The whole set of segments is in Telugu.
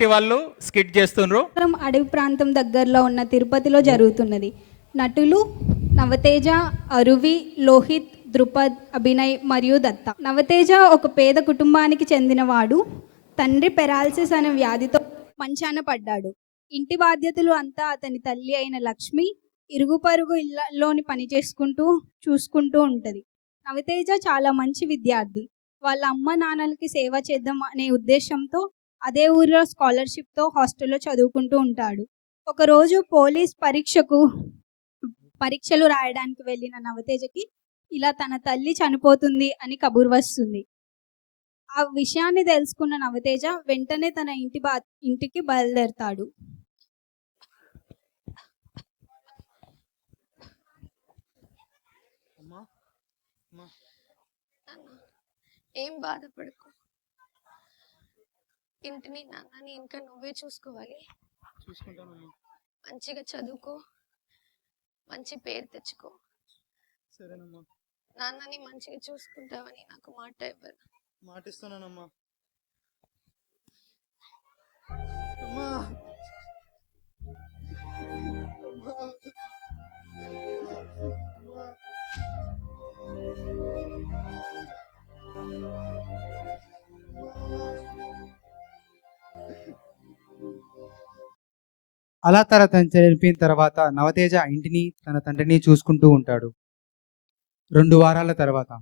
రియాలిటీ వాళ్ళు స్కిట్ చేస్తుండ్రు. అడవి ప్రాంతం దగ్గరలో ఉన్న తిరుపతిలో జరుగుతున్నది. నటులు నవతేజ, అరువి, లోహిత్, ధృపద్, అభినయ్ మరియు దత్త. నవతేజ ఒక పేద కుటుంబానికి చెందినవాడు. తండ్రి పెరాలసిస్ అనే వ్యాధితో మంచాన పడ్డాడు. ఇంటి బాధ్యతలు అంతా అతని తల్లి అయిన లక్ష్మి ఇరుగు పరుగు ఇళ్లలోని పని చూసుకుంటూ ఉంటుంది. నవతేజ చాలా మంచి విద్యార్థి. వాళ్ళ అమ్మ నాన్నలకి సేవ చేద్దాం అనే ఉద్దేశంతో అదే ఊరిలో స్కాలర్షిప్తో హాస్టల్లో చదువుకుంటూ ఉంటాడు. ఒకరోజు పోలీస్ పరీక్షలు రాయడానికి వెళ్ళిన నవతేజకి ఇలా తన తల్లి చనిపోతుంది అని కబురు వస్తుంది. ఆ విషయాన్ని తెలుసుకున్న నవతేజ వెంటనే తన ఇంటికి బయలుదేరతాడు. ఏం బాధపడకు, ఇంటిని నాన్నని ఇంకా నువ్వే చూసుకోవాలి. మంచిగా చదువుకో, మంచి పేరు తెచ్చుకో. సరేనమ్మా. నాన్నని మంచిగా చూసుకుంటావని నాకు మాట ఇవ్వరు. మాటిస్తున్నానమ్మా. అలా తన చనిపోయిన తర్వాత నవతేజ ఇంటిని తన తండ్రిని చూసుకుంటూ ఉంటాడు. 2 వారాల తర్వాత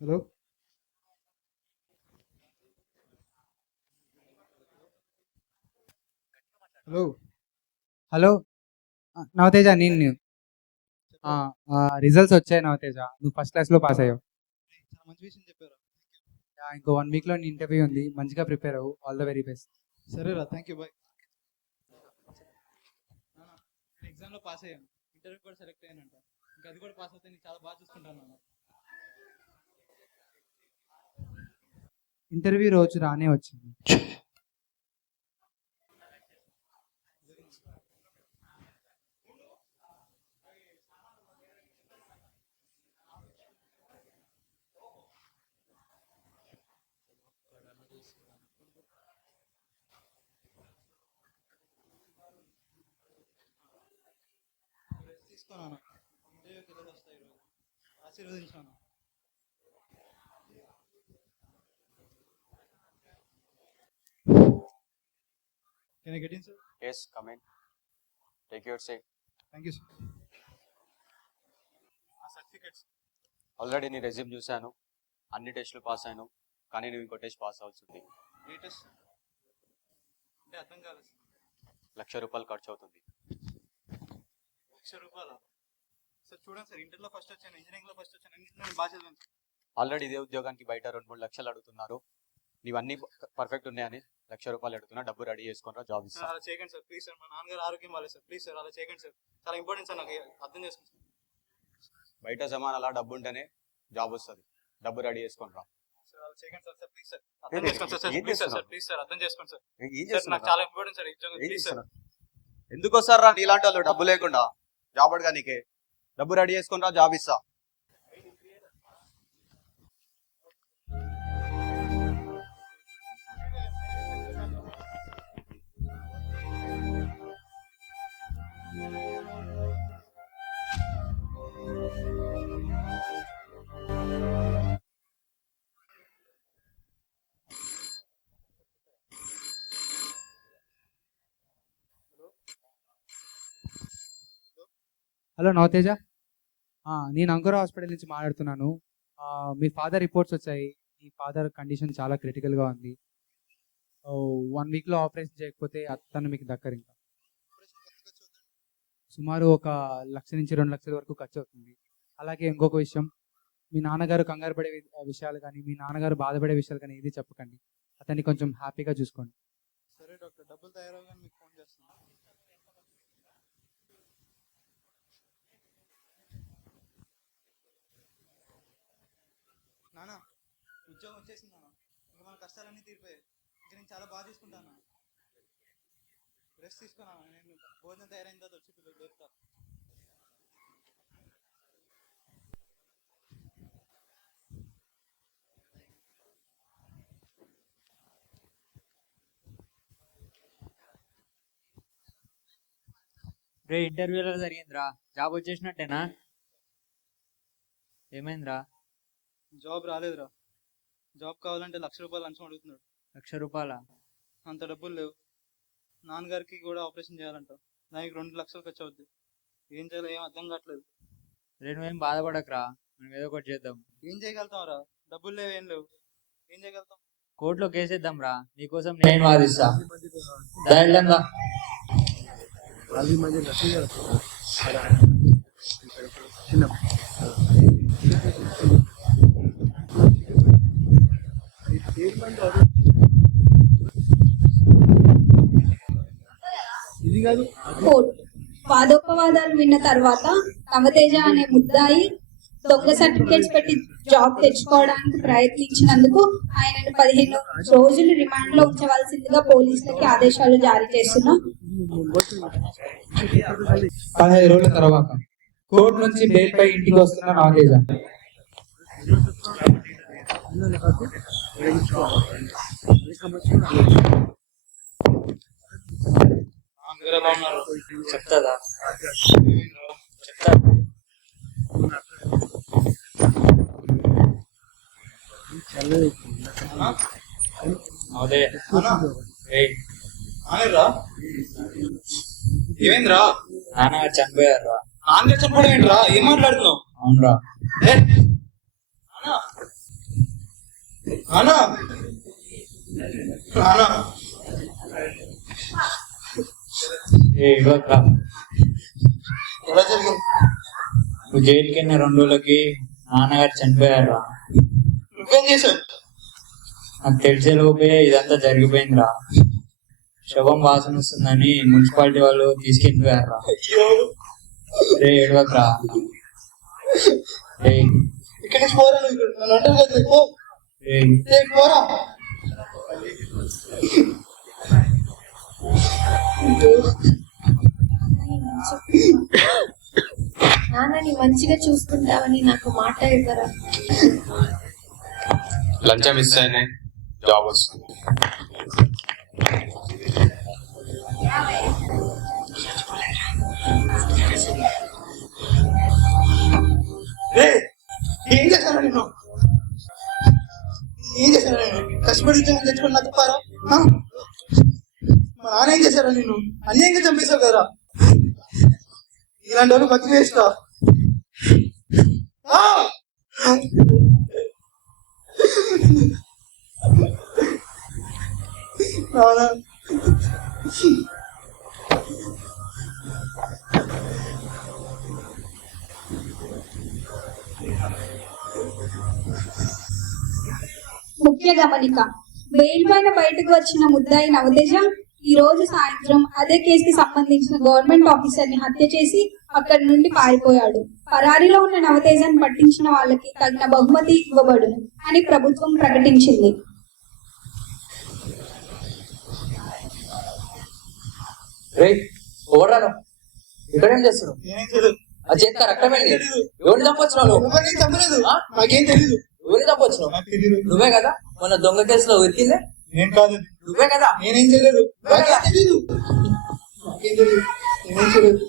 హలో హలో హలో నవతేజ, నేను రిజల్ట్స్ వచ్చాయి. నవతేజ, నువ్వు ఫస్ట్ క్లాస్లో పాస్ అయ్యావు. చాలా మంచి విషయం చెప్పారు. ఇంకో 1 వీక్లో నీ ఇంటర్వ్యూ ఉంది. మంచిగా ప్రిపేర్ అవ్వు. All the very best. సరేరా, థ్యాంక్ యూ, బాయ్. ఎగ్జామ్లో పాస్ అయ్యాను, ఇంటర్వ్యూ కూడా సెలెక్ట్ అయ్యానంట. ఇంకా అది కూడా పాస్ అవుతే నేను చాలా బాగా చూసుకుంటాను నాన్న. ఇంటర్వ్యూ రోజు రానే వచ్చింది. తీసుకున్నాను, ఇంటర్వ్యూకి వెళ్ళి వస్తాయి ఈరోజు. ఆశీర్వదించాను. Can I get in, sir? Yes, come in. Take your seat. Thank you, sir. Certificates. Already నీ రెజ్యూమ్ చూశాను. అన్ని టెస్టులు పాస్ అయ్యాను, కానీ నువ్వు ఇంకో టెస్ట్ పాస్ అవుతుంది. ఏ టెస్ట్ అంటే అర్థం కాలేదు. ₹1,00,000 ఖర్చు అవుతుంది. ₹1,00,000? సార్ చూడండి సార్, ఇంటర్లో ఫస్ట్ వచ్చాను, ఇంజనీరింగ్లో ఫస్ట్ వచ్చాను, అన్నింటిలో నేను బాగా చదివాను. ఆల్రెడీ ఇదే ఉద్యోగానికి బయట 2-3 లక్షలు అడుగుతున్నారు. నీవన్నీ పర్ఫెక్ట్ ఉన్నాయని ₹1,00,000 అడుగుతున్నా. డబ్బు రెడీ చేసుకుని జాబ్ ఇస్తా. అలా చేయకండి సార్, ప్లీజ్ సార్. మా నాన్నగారు ఆరోగ్యం బాగాలేదు సార్, ప్లీజ్ సార్ అలా చేయకండి సార్. చాలా ఇంపార్టెంట్ సార్, నాకు అర్థం చేసుకోండి సార్. బయట జమానాలా డబ్బు ఉంటేనే జాబ్ వస్తుంది. డబ్బు రెడీ చేసుకొని రా. సార్ అలా చేయకండి సార్, ప్లీజ్ సార్ అర్థం చేసుకోండి sir. Please sir, please sir అర్థం చేసుకోండి సార్. ఏం సార్ నాకు చాలా ఇంపార్టెంట్ సార్, ప్లీజ్ సార్. ఎందుకు వస్తారా నీలాంటి వాళ్ళు డబ్బు లేకుండా? జాబ్ అడగా నీకే. డబ్బు రెడీ చేసుకుని రా, జాబ్ ఇస్తా. హలో నవతేజ, నేను అంకుర హాస్పిటల్ నుంచి మాట్లాడుతున్నాను. మీ ఫాదర్ రిపోర్ట్స్ వచ్చాయి. మీ ఫాదర్ కండిషన్ చాలా క్రిటికల్గా ఉంది. 1 వీక్లో ఆపరేషన్ చేయకపోతే తను మీకు దక్కరు ఇంకా. సుమారు 1,00,000 నుంచి 2,00,000 వరకు ఖర్చు అవుతుంది. అలాగే ఇంకొక విషయం, మీ నాన్నగారు కంగారు పడే విషయాలు కానీ, మీ నాన్నగారు బాధపడే విషయాలు కానీ ఏది చెప్పకండి. అతన్ని కొంచెం హ్యాపీగా చూసుకోండి. సరే డాక్టర్, డబ్బులు తయారవగానే మీకు ఫోన్ చేస్తాను. నానా, ఉద్యోగం వచ్చేసింది నాన్న. ఇంకా మన కష్టాలన్నీ తీరిపోయాయి. ఇంకా నేను చాలా బాగా చూసుకుంటాను. రెస్ట్ తీసుకున్నాను. నేను భోజనం తయారైన తర్వాత వచ్చి పిల్లలు చెప్తా. రే ఇంటర్వ్యూలో జరిగిందిరా, జాబ్ వచ్చేసినట్టేనా? ఏమైందిరా? జాబ్ రాలేదురా. జాబ్ కావాలంటే ₹1,00,000 లంచం అడుగుతున్నాడు. ₹1,00,000? అంత డబ్బులు లేవు. నాన్నగారికి కూడా ఆపరేషన్ చేయాలంట. దానికి 2,00,000 ఖర్చు అవుద్ది. ఏం చేయాలో ఏం అర్థం కావట్లేదు. రే నువ్వేం బాధపడకరా, మనం ఏదో ఒకటి చేద్దాం. ఏం చేయగలుగుతాం రా? డబ్బులు లేవు, ఏం లేవు. ఏం చేయగలుగుతాం? కోర్టులో కేసేద్దాం రా, నీకోసం నేను వాదిస్తా. దా వెళ్దాం రా. కోర్టు వాదోపవాదాలు విన్న తర్వాత నవతేజ అనే ముద్దాయి దొంగ సర్టిఫికేట్స్ పెట్టి జాబ్ తెచ్చుకోవడానికి ప్రయత్నించినందుకు ఆయనను 15 రోజులు రిమాండ్ లో ఉంచవలసిందిగా పోలీసులకి ఆదేశాలు జారీ చేస్తున్నాం. 15 రోజుల తర్వాత కోర్టు నుంచి బెయిల్ పై ఇంటికి వస్తున్న నవతేజ. చెప్తాదా? చెప్తా. అదే ఏమైందిరా? నాన్నగారు చనిపోయారు. నాన్నగారు చనిపోవడం ఏంట్రా? ఏం మాట్లాడుతున్నావు? అవునరా. ఇవ్వకరా, ఎలా జరిగింది? నువ్వు జైలుకి వెళ్ళిన 2 రోజులకి నాన్నగారు చనిపోయారా. నువ్వేం చేసావు? నాకు తెలిసే లోపే ఇదంతా జరిగిపోయిందిరా. శవం వాసన వస్తుందని మున్సిపాలిటీ వాళ్ళు తీసుకెళ్ళిపోయారా. రే ఏడవకరా. ఇక్కడ నుంచి పోరా, నన్ను అంటారు కదా. పోరా. నాన్నని మంచిగా చూసుకుంటావని నాకు మాట ఇవ్వరా? లంచం ఇస్తేనే జాబ్ వస్తుంది. ఏం చేశాను నేను? ఏం చేశాను నేను? కష్టపడి ఉద్యోగం తెచ్చుకుని నాకు తప్పారా? మా నాన్న ఏం చేశారా? నేను అన్యాయంగా చంపేశావు కదరా. ఇలాంటి వాళ్ళు బతికి వేస్తా. ముఖ్య గమనిక, బెయిల్ పైన బయటకు వచ్చిన ముద్దాయి నవతేజ ఈ రోజు సాయంత్రం అదే కేసుకి సంబంధించిన గవర్నమెంట్ ఆఫీసర్ ని హత్య చేసి అక్కడి నుండి పారిపోయాడు. పరారీలో ఉన్న నవతేజను పట్టించిన వాళ్ళకి తగిన బహుమతి ఇవ్వబడును అని ప్రభుత్వం ప్రకటించింది. ఇక్కడేం చేస్తున్నావు? ఆ చేతికి రక్తమైంది. ఎవరిని చంపొచ్చినావు? నాకేం తెలీదు. ఎవరిని చంపొచ్చినావు? నువ్వే కదా మొన్న దొంగ కేసులో ఉరికిందే? నేను కాదు. నువ్వే కదా? నేనేం చేయలేదు. నాకేం తెలీదు. నాకేం తెలీదు. నేనేం చేయలేదు.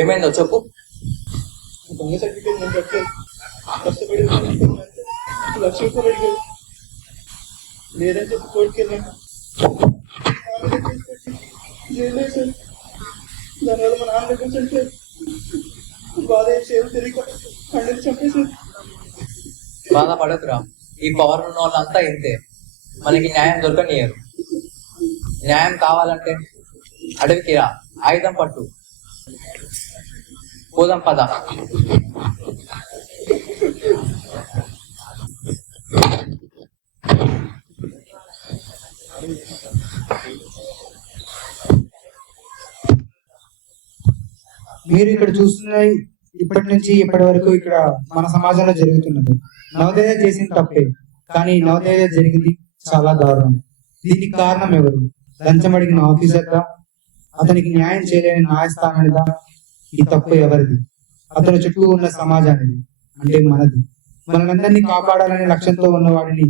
ఏమైందో చెప్పు. దొంగ సర్టిఫికేట్ నేను కట్టలేదు. కష్టపడి ₹1,00,000 అడిగాడు. లేదని చెప్పి కోర్టుకి వెళ్ళాను. దానివల్ల మా నాన్న దగ్గర చంపారు. బాధ సేవ తెలియక ఖండిత చంపేశారు. బాధపడకురా, ఈ పవర్ ఉన్న వాళ్ళంతా ఇంతే. మనకి న్యాయం దొరకనియరు. న్యాయం కావాలంటే అడవికి రా, ఆయుధం పట్టు, పోదాం పద. మీరు ఇక్కడ చూస్తున్నది ఇప్పటి నుంచి ఇప్పటి వరకు ఇక్కడ మన సమాజంలో జరుగుతున్నది. నవోదయ చేసిన తప్పే, కానీ నవోదయ జరిగింది చాలా దారుణం. దీనికి కారణం ఎవరు? లంచం అడిగిన ఆఫీసర్దా? అతనికి న్యాయం చేయలేని న్యాయస్థానానిదా? ఈ తప్పు ఎవరిది? అతని చుట్టూ ఉన్న సమాజానిది, అంటే మనది. మనల్ని కాపాడాలనే లక్ష్యంతో ఉన్న వాడిని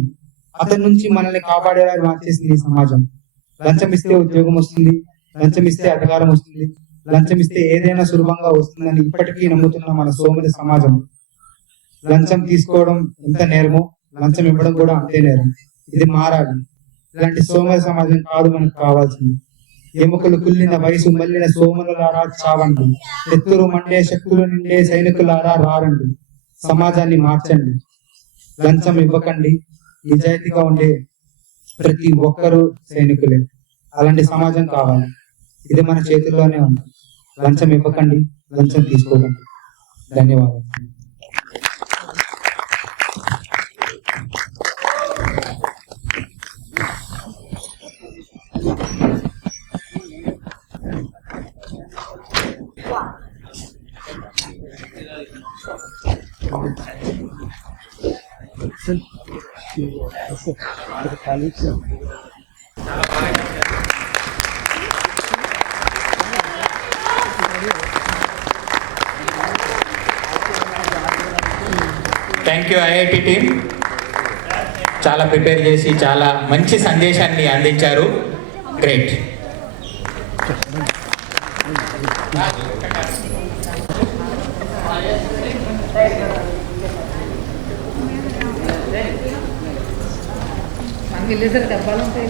అతని నుంచి మనల్ని కాపాడేలా మార్చేసింది ఈ సమాజం. లంచం ఇస్తే ఉద్యోగం వస్తుంది, లంచం ఇస్తే అధికారం వస్తుంది, లంచం ఇస్తే ఏదైనా సులభంగా వస్తుందని ఇప్పటికీ నమ్ముతున్న మన సోమరి సమాజం. లంచం తీసుకోవడం ఎంత నేరమో లంచం ఇవ్వడం కూడా అంతే నేరం. ఇది మారాలి. ఇలాంటి సోమరి సమాజం కాదు మనకు కావాల్సింది. ఎముకలు కుళ్ళిన వయసు మళ్ళిన సోమరులారా చావండి, ఎత్తురు మండే శక్తులు నిండే సైనికులారా రారండి. సమాజాన్ని మార్చండి, లంచం ఇవ్వకండి. నిజాయితీగా ఉండే ప్రతి ఒక్కరూ సైనికులే. అలాంటి సమాజం కావాలి. ఇది మన చేతుల్లోనే ఉంది. లంచం ఇవ్వకండి, లంచం తీసుకోకండి. ధన్యవాదాలు. Thank you IIT team. చాలా ప్రిపేర్ చేసి చాలా మంచి సందేశాన్ని అందించారు. గ్రేట్. మనకి వెళ్ళేసరికి డబ్బాలు ఉంటాయి.